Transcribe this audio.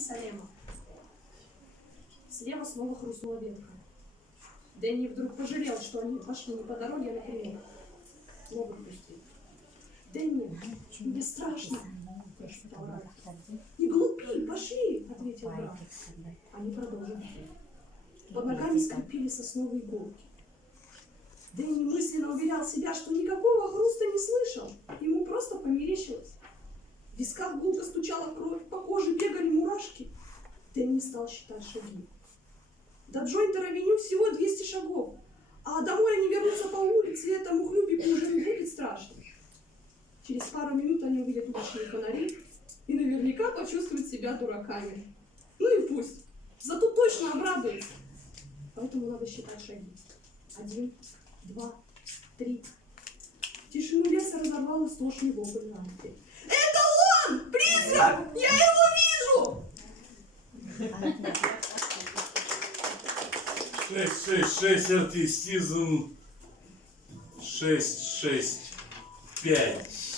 Салема. Слева снова хрустнула ветка. Дэнни вдруг пожалел, что они пошли не по дороге, а напрямик. Ногу отпустил. «Дэнни, мне страшно», — прошептал Ральф. «Не глупи, пошли», — ответил брат. Они продолжили. Под ногами скрипели сосновые иголки. Дэнни мысленно уверял себя, что никакого хруста не слышал. Ему просто померещилось. В висках гулко стучала кровь, по коже бегали мурашки. Дэнни стал считать шаги. До Джойнтер-авеню всего 200 шагов, а домой они вернутся по улице, и этому хлюпику уже не будет страшно. Через пару минут они увидят уличные фонари и наверняка почувствуют себя дураками. Ну и пусть, зато точно обрадуются. Поэтому надо считать шаги. 1, 2, 3. Тишину леса разорвал истошный вопль Ральфа. «Это он! Призрак! Я его вижу!» 666 артистизм 665.